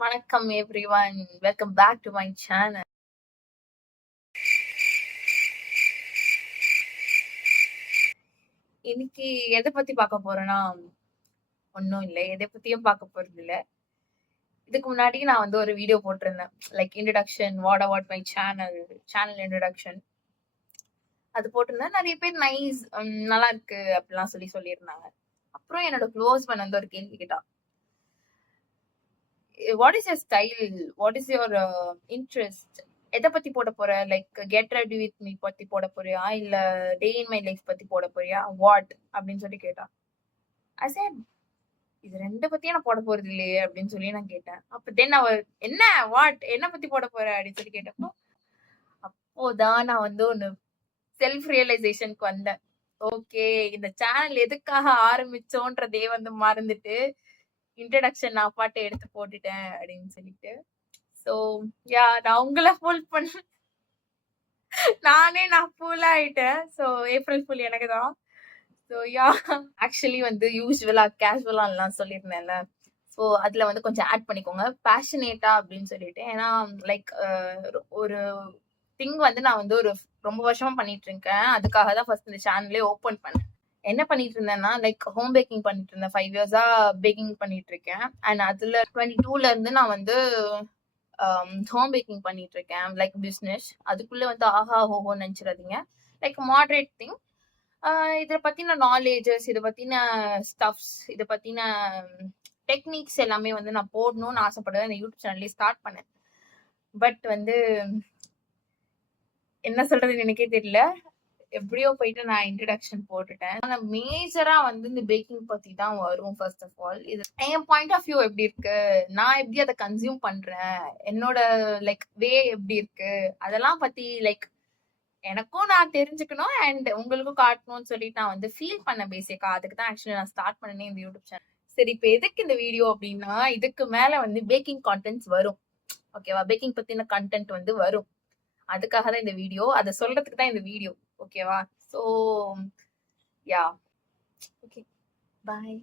வணக்கம் everyone, welcome back to my channel. இன்னைக்கு எதை பத்தி பார்க்க போறேன்னா, ஒன்றும் இல்லை, எதை பத்தியும் பார்க்க போறது இல்ல. இதுக்கு முன்னாடி நான் வந்து ஒரு வீடியோ போட்டிருந்தேன், like introduction what about my channel introduction. அது போட்டிருந்தேன். நிறைய பேர் நைஸ், நல்லா இருக்கு அப்படிலாம் சொல்லியிருந்தாங்க. அப்புறம் என்னோட க்ளோஸ் ஃப்ரெண்ட் வந்து ஒரு கேள்வி கேட்டா, what is your style, what is your interest, எதை பத்தி போட போற, like get ready with me பத்தி போட போறியா, இல்ல டே இன் மை லைஃப் பத்தி போட போறியா, வாட் அப்படின்னு சொல்லி கேட்டா. I said, இது ரெண்டு பத்தியும் நான் போட போறது இல்லையே அப்படின்னு சொல்லி நான் கேட்டேன். அப்ப தென் அவர் என்ன வாட் என்ன பத்தி போட போற அப்படின்னு சொல்லி கேட்டப்போ, அப்போதான் நான் வந்து ஒன்னு செல்ஃப் ரியலைசேஷனுக்கு வந்தேன். ஓகே, இந்த சேனல் எதுக்காக ஆரம்பிச்சோன்றதே வந்து மறந்துட்டு இன்ட்ரடக்ஷன் நான் பாட்டு எடுத்து போட்டுட்டேன் அப்படின்னு சொல்லிட்டு. ஸோ யா, நான் உங்களை ஃபுல் பண்ண நான் ஃபுல் ஆயிட்டேன். ஸோ ஏப்ரல் ஃபுல் எனக்கு தான். ஸோ யா, ஆக்சுவலி வந்து யூஸ்வலா கேஷுவலா எல்லாம் சொல்லியிருந்தேன்ல. ஸோ அதுல வந்து கொஞ்சம் ஆட் பண்ணிக்கோங்க பேஷனேட்டா அப்படின்னு சொல்லிட்டு. ஏன்னா லைக் ஒரு திங் வந்து நான் வந்து ஒரு ரொம்ப வருஷமா பண்ணிட்டு இருக்கேன். அதுக்காக தான் ஃபர்ஸ்ட் இந்த சேனலே ஓப்பன் பண்ணேன். என்ன பண்ணிட்டு இருந்தேன்னா, லைக் ஹோம் பேக்கிங் பண்ணிட்டு இருந்தேன். 5 இயர்ஸா பேக்கிங் பண்ணிட்டு இருக்கேன். அண்ட் அதுல 22ல இருந்து நான் வந்து ஹோம் பேக்கிங் பண்ணிட்டு இருக்கேன், லைக் பிஸ்னஸ். அதுக்குள்ள வந்து ஆஹா ஹோஹோன்னு நினைச்சிடாதீங்க, லைக் மாடரேட் திங். இதை பத்தின நாலேஜஸ், இதை பத்தின ஸ்டப்ஸ், இதை பத்தின டெக்னிக்ஸ் எல்லாமே வந்து நான் போடணும்னு ஆசைப்படுறேன். இந்த யூடியூப் சேனல்லே ஸ்டார்ட் பண்ணேன். பட் வந்து என்ன சொல்றதுன்னு எனக்கே தெரியல. எப்படியோ போயிட்டு நான் இன்ட்ரடக்ஷன் போட்டுட்டேன். ஆனா மேஜரா வந்து இந்த பேக்கிங் பத்தி தான் வரும். ஃபர்ஸ்ட் ஆஃப் ஆல், இது என் பாயிண்ட் ஆஃப் வியூ எப்படி இருக்கு, நான் எப்படி அதை கன்சியூம் பண்றேன், என்னோட லைக் வே எப்படி இருக்கு, அதெல்லாம் பத்தி லைக் எனக்கும் நான் தெரிஞ்சுக்கணும் அண்ட் உங்களுக்கும் காட்டணும்னு சொல்லிட்டு நான் வந்து ஃபீல் பண்ண பேசிக்கா. அதுக்கு தான் ஆக்சுவலி நான் ஸ்டார்ட் பண்ணனே இந்த யூடியூப் சேனல். சரி, இப்போ எதுக்கு இந்த வீடியோ அப்படின்னா, இதுக்கு மேல வந்து பேக்கிங் கான்டென்ட்ஸ் வரும். ஓகேவா, பேக்கிங் பத்தின கண்டென்ட் வந்து வரும். அதுக்காக தான் இந்த வீடியோ, அதை சொல்றதுக்கு தான் இந்த வீடியோ. ஓகேவா, ஸோ யா, ஓகே, பாய்.